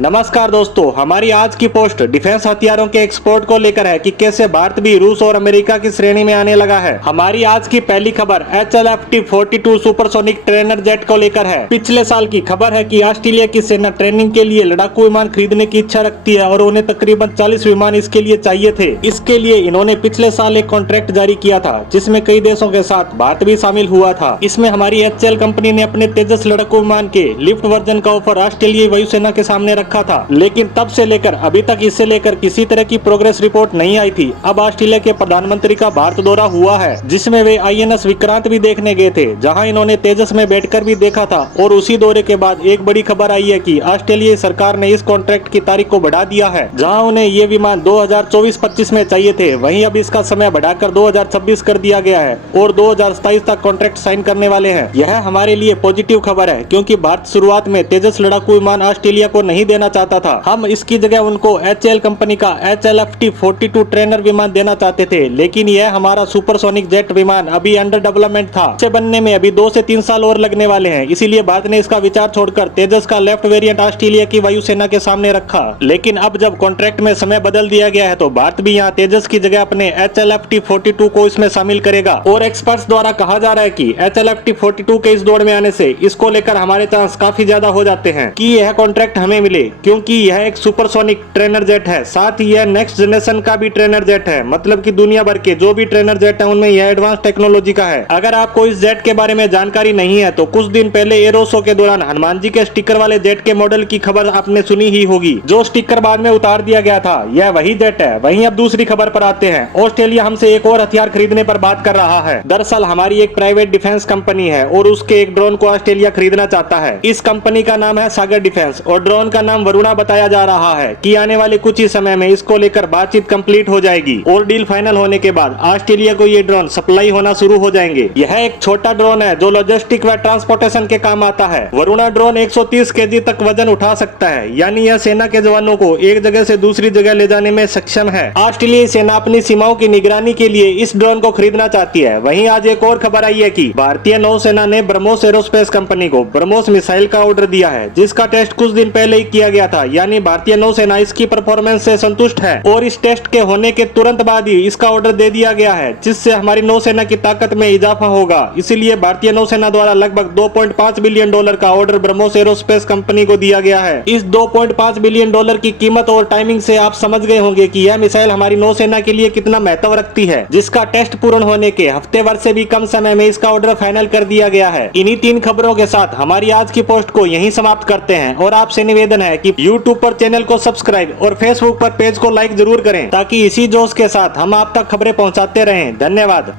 नमस्कार दोस्तों, हमारी आज की पोस्ट डिफेंस हथियारों के एक्सपोर्ट को लेकर है कि कैसे भारत भी रूस और अमेरिका की श्रेणी में आने लगा है। हमारी आज की पहली खबर HLFT-42 सुपरसोनिक ट्रेनर जेट को लेकर है। पिछले साल की खबर है कि ऑस्ट्रेलिया की सेना ट्रेनिंग के लिए लड़ाकू विमान खरीदने की इच्छा रखती है और उन्हें तकरीबन 40 विमान इसके लिए चाहिए थे। इसके लिए इन्होंने पिछले साल एक कॉन्ट्रैक्ट जारी किया था जिसमें कई देशों के साथ भारत भी शामिल हुआ था। इसमें हमारी HCL कंपनी ने अपने तेजस लड़ाकू विमान के लिफ्ट वर्जन का ऑफर ऑस्ट्रेलियाई वायुसेना के सामने रखा था, लेकिन तब से लेकर अभी तक इससे लेकर किसी तरह की प्रोग्रेस रिपोर्ट नहीं आई थी। अब ऑस्ट्रेलिया के प्रधानमंत्री का भारत दौरा हुआ है जिसमें वे INS विक्रांत भी देखने गए थे, जहां इन्होंने तेजस में बैठकर भी देखा था। और उसी दौरे के बाद एक बड़ी खबर आई है कि ऑस्ट्रेलियाई सरकार ने इस कॉन्ट्रैक्ट की तारीख को बढ़ा दिया है। जहां उन्हें ये विमान 2024-25 में चाहिए थे, वहीं अब इसका समय बढ़ाकर 2026 कर दिया गया है और 2027 तक कॉन्ट्रैक्ट साइन करने वाले हैं। यह हमारे लिए पॉजिटिव खबर है क्योंकि भारत शुरुआत में तेजस लड़ाकू विमान ऑस्ट्रेलिया को नहीं देना चाहता था। हम इसकी जगह उनको HCL कंपनी का HLFT-42 ट्रेनर विमान देना चाहते थे, लेकिन यह हमारा सुपरसोनिक जेट विमान अभी अंडर डेवलपमेंट था। इसे बनने में अभी 2 से 3 साल और लगने वाले हैं, इसीलिए भारत ने इसका विचार छोड़कर तेजस का लेफ्ट वेरिएंट ऑस्ट्रेलिया की वायुसेना के सामने रखा। लेकिन अब जब कॉन्ट्रैक्ट में समय बदल दिया गया है तो भारत भी यहाँ तेजस की जगह अपने HLFT-42 को इसमें शामिल करेगा। और एक्सपर्ट्स द्वारा कहा जा रहा है कि HLFT-42 के इस दौड़ में आने से इसको लेकर हमारे चांस काफी ज्यादा हो जाते हैं कि यह कॉन्ट्रैक्ट हमें मिले, क्योंकि यह एक सुपरसोनिक ट्रेनर जेट है। साथ ही यह नेक्स्ट जनरेशन का भी ट्रेनर जेट है, मतलब कि दुनिया भर के जो भी ट्रेनर जेट है उनमें यह एडवांस टेक्नोलॉजी का है। अगर आपको इस जेट के बारे में जानकारी नहीं है तो कुछ दिन पहले एरो शो के दौरान हनुमान जी के स्टिकर वाले जेट के मॉडल की खबर आपने सुनी ही होगी, जो स्टिकर बाद में उतार दिया गया था। यह वही जेट है। वहीं अब दूसरी खबर पर आते हैं। ऑस्ट्रेलिया हमसे एक और हथियार खरीदने पर बात कर रहा है। दरअसल हमारी एक प्राइवेट डिफेंस कंपनी है और उसके एक ड्रोन को ऑस्ट्रेलिया खरीदना चाहता है। इस कंपनी का नाम है सागर डिफेंस और ड्रोन का नाम वरुणा बताया जा रहा है कि आने वाले कुछ ही समय में इसको लेकर बातचीत कंप्लीट हो जाएगी और डील फाइनल होने के बाद ऑस्ट्रेलिया को ये ड्रोन सप्लाई होना शुरू हो जाएंगे। यह एक छोटा ड्रोन है जो लॉजिस्टिक व ट्रांसपोर्टेशन के काम आता है। वरुणा ड्रोन 130 kg तक वजन उठा सकता है, यानी यह सेना के जवानों को एक जगह से दूसरी जगह ले जाने में सक्षम है। ऑस्ट्रेलियाई सेना अपनी सीमाओं की निगरानी के लिए इस ड्रोन को खरीदना चाहती है। वहीं आज एक और खबर आई है कि भारतीय नौसेना ने ब्रह्मोस एरोस्पेस कंपनी को ब्रह्मोस मिसाइल का ऑर्डर दिया है, जिसका टेस्ट कुछ दिन पहले ही किया गया था। यानी भारतीय नौसेना इसकी परफॉर्मेंस से संतुष्ट है और इस टेस्ट के होने के तुरंत बाद ही इसका ऑर्डर दे दिया गया है, जिससे हमारी नौसेना की ताकत में इजाफा होगा। इसीलिए भारतीय नौसेना द्वारा लगभग $2.5 बिलियन का ऑर्डर ब्रह्मोस एरोस्पेस कंपनी को दिया गया है। इस $2.5 बिलियन की कीमत और टाइमिंग से आप समझ गए होंगे कि यह मिसाइल हमारी नौसेना के लिए कितना महत्व रखती है, जिसका टेस्ट पूर्ण होने के हफ्ते भर से भी कम समय में इसका ऑर्डर फाइनल कर दिया गया है। इन्हीं 3 खबरों के साथ हमारी आज की पोस्ट को यहीं समाप्त करते हैं और आपसे निवेदन है कि YouTube पर चैनल को सब्सक्राइब और Facebook पर पेज को लाइक जरूर करें, ताकि इसी जोश के साथ हम आप तक खबरें पहुंचाते रहें। धन्यवाद।